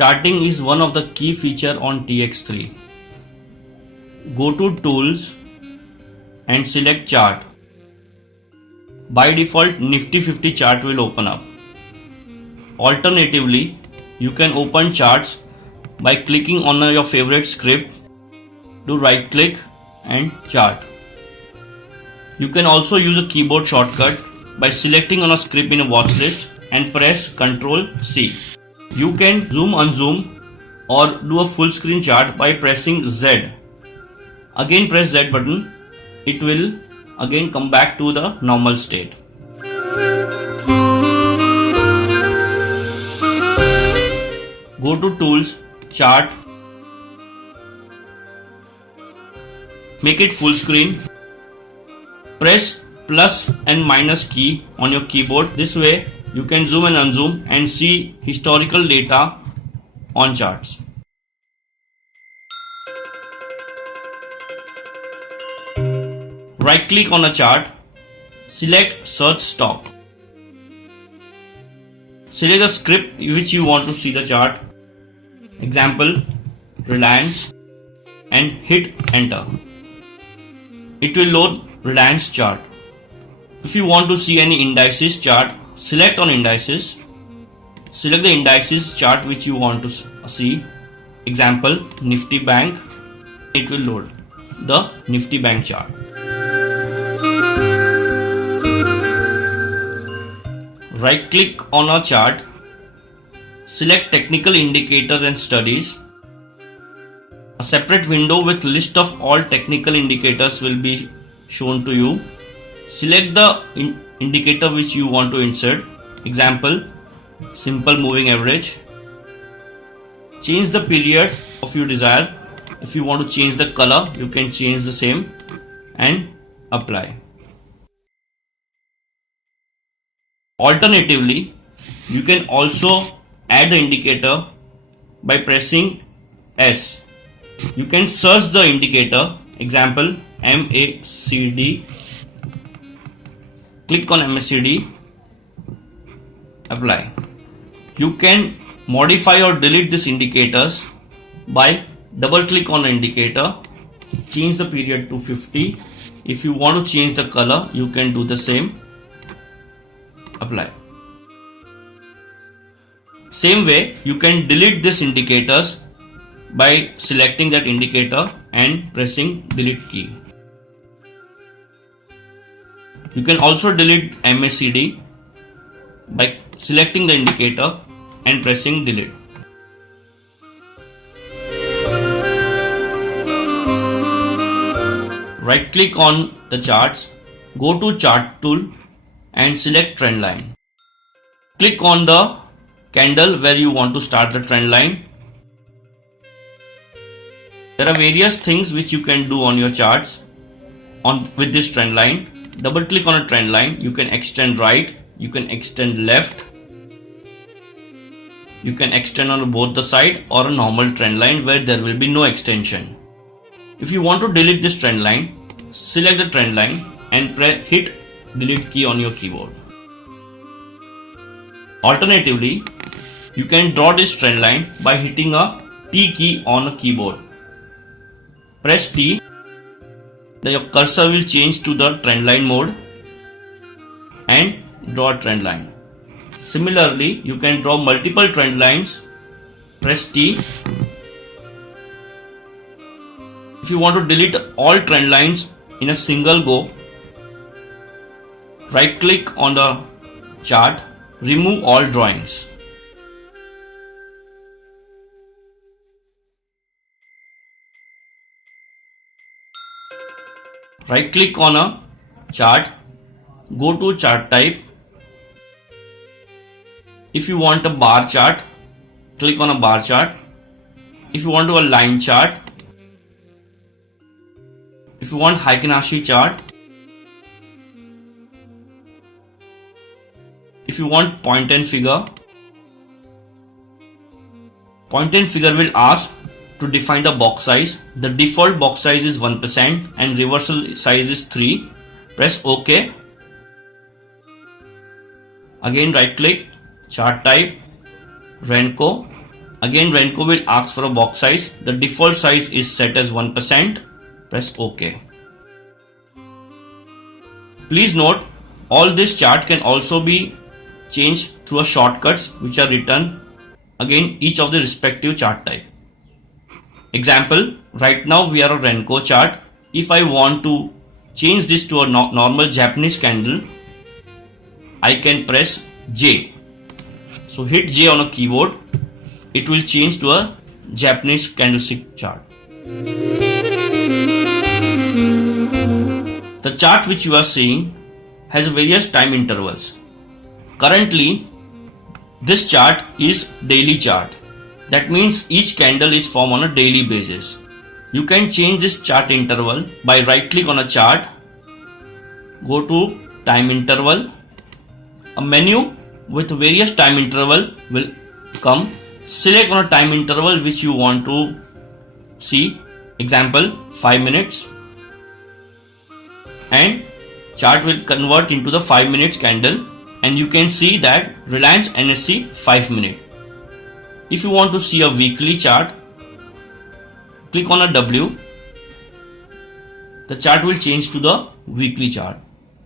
Charting is one of the key feature on TX3. Go to Tools and select Chart. By default, Nifty 50 chart will open up. Alternatively, you can open charts by clicking on your favorite script. Do right click and chart. You can also use a keyboard shortcut by selecting on a script in a watch list and press Ctrl C. You can zoom unzoom or do a full screen chart by pressing Z. Again press Z button. It will again come back to the normal state. Go to Tools, Chart, make it full screen. Press plus and minus key on your keyboard. This way you can zoom and unzoom and see historical data on charts. Right click on a chart, select Search Stock. Select the script which you want to see the chart. Example, Reliance, and hit enter. It will load Reliance chart. If you want to see any indices chart, select on indices. Select the indices chart which you want to see. Example, Nifty Bank. It will load the Nifty Bank chart. Right click on a chart. Select Technical Indicators and Studies. A separate window with list of all technical indicators will be shown to you. Select the indicator which you want to insert. Example, Simple Moving Average. Change the period of your desire. If you want to change the color, you can change the same and apply. Alternatively, you can also add the indicator by pressing S. You can search the indicator, example MACD. Click on MACD, apply. You can modify or delete these indicators by double click on the indicator, change the period to 50. If you want to change the color, you can do the same. Apply. Same way, you can delete these indicators by selecting that indicator and pressing delete key. You can also delete MACD by selecting the indicator and pressing delete. Right click on the charts, go to Chart tool and select trend line. Click on the candle where you want to start the trend line. There are various things which you can do on your charts with this trend line. Double click on a trend line. You can extend right, you can extend left, you can extend on both the side, or a normal trend line where there will be no extension. If you want to delete this trend line, select the trend line and hit delete key on your keyboard. Alternatively, you can draw this trend line by hitting a T key on a keyboard. Press T, your cursor will change to the trend line mode and draw a trend line. Similarly, you can draw multiple trend lines. Press T. If you want to delete all trend lines in a single go, right click on the chart, remove all drawings. Right click on a chart, go to chart type. If you want a bar chart, click on a bar chart. If you want to a line chart, if you want Heikin-Ashi chart, if you want point and figure will ask to define the box size. The default box size is 1% and reversal size is 3. Press OK. Again right click, chart type, Renko. Again, Renko will ask for a box size. The default size is set as 1%. Press OK. Please note, all this chart can also be changed through a shortcuts which are written again each of the respective chart type. Example, right now we are a Renko chart. If I want to change this to a normal Japanese candle, I can press J. So hit J on a keyboard. It will change to a Japanese candlestick chart. The chart which you are seeing has various time intervals. Currently, this chart is daily chart. That means each candle is formed on a daily basis. You can change this chart interval by right click on a chart, go to time interval. A menu with various time interval will come. Select on a time interval which you want to see. Example, 5 minutes. And chart will convert into the 5 minutes candle, and you can see that Reliance NSE 5 minute. If you want to see a weekly chart, click on a W. The chart will change to the weekly chart.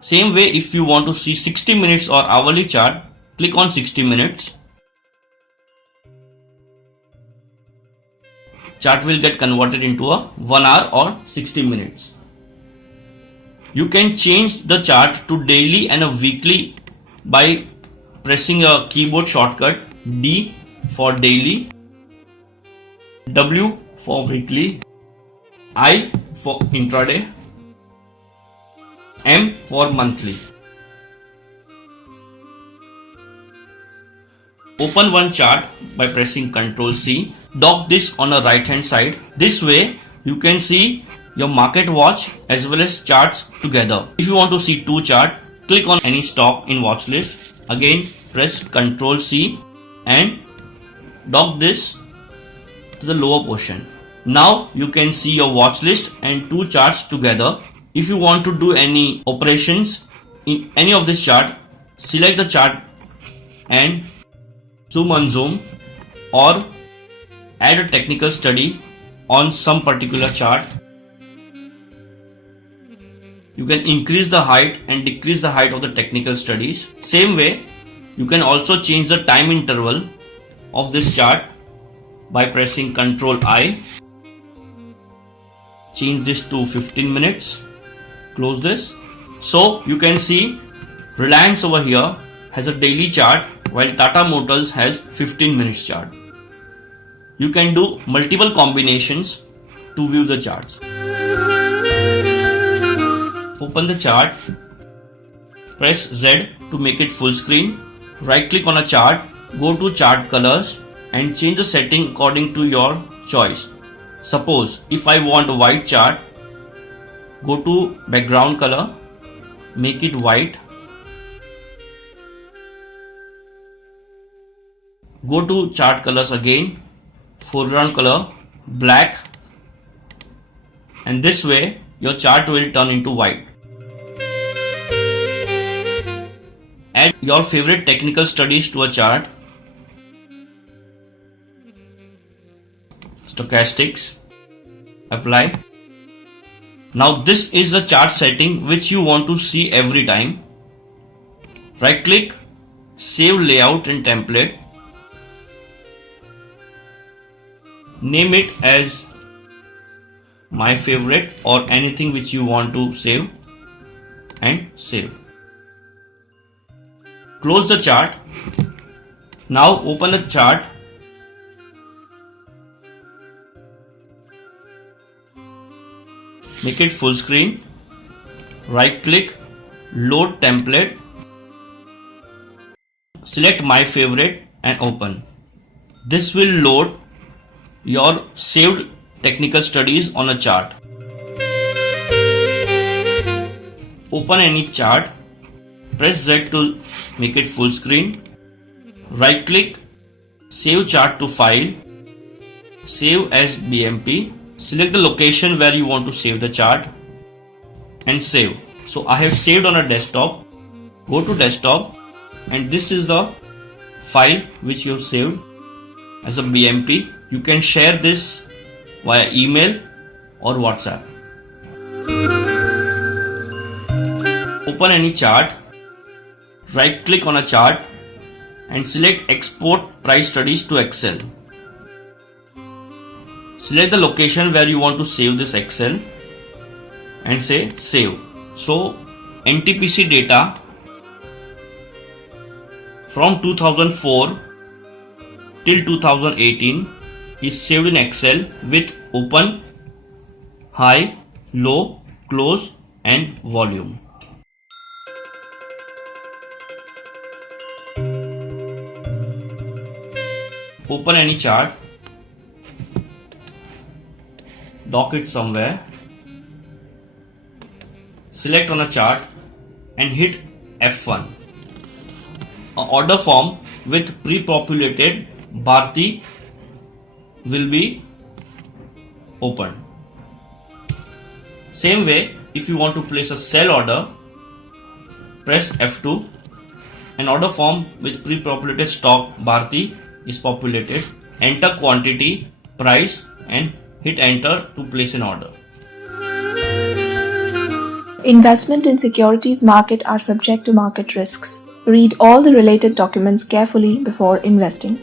Same way, if you want to see 60 minutes or hourly chart, click on 60 minutes. Chart will get converted into a 1 hour or 60 minutes. You can change the chart to daily and a weekly by pressing a keyboard shortcut D for daily, W for weekly, I for intraday, M for monthly. Open one chart by pressing Ctrl C. Dock this on the right hand side. This way you can see your market watch as well as charts together. If you want to see two charts, click on any stock in watch list. Again press Ctrl C and dock this to the lower portion. Now you can see your watch list and two charts together. If you want to do any operations in any of this chart, select the chart and zoom on zoom, or add a technical study on some particular chart. You can increase the height and decrease the height of the technical studies. Same way, you can also change the time interval of this chart by pressing Ctrl I. Change this to 15 minutes. Close this. So you can see Reliance over here has a daily chart while Tata Motors has 15 minutes chart. You can do multiple combinations to view the charts. Open the chart, press Z to make it full screen. Right click on a chart, go to chart colors and change the setting according to your choice. Suppose if I want a white chart, go to background color, make it white. Go to chart colors again, foreground color black, and this way your chart will turn into white. Add your favorite technical studies to a chart. Stochastics. Apply. Now this is the chart setting which you want to see every time. Right click, save layout and template. Name it as my favorite or anything which you want to save, and save. Close the chart. Now open the chart. Make it full screen. Right click, load template. Select my favorite and open. This will load your saved technical studies on a chart. Open any chart, press Z to make it full screen. Right click, save chart to file, save as BMP. Select the location where you want to save the chart and save. So I have saved on a desktop. Go to desktop and this is the file which you have saved. as a BMP. You can share this via email or WhatsApp. Open any chart, right click on a chart and select Export Price Studies to Excel. Select the location where you want to save this Excel and say save. So NTPC data from 2004 till 2018 is saved in Excel with open, high, low, close and volume. Open any chart, dock it somewhere, select on a chart and hit F1. An order form with pre-populated Bharti will be opened. Same way, if you want to place a sell order, press F2. An order form with pre-populated stock Bharti is populated. Enter quantity, price and hit enter to place an order. Investment in securities market are subject to market risks. Read all the related documents carefully before investing.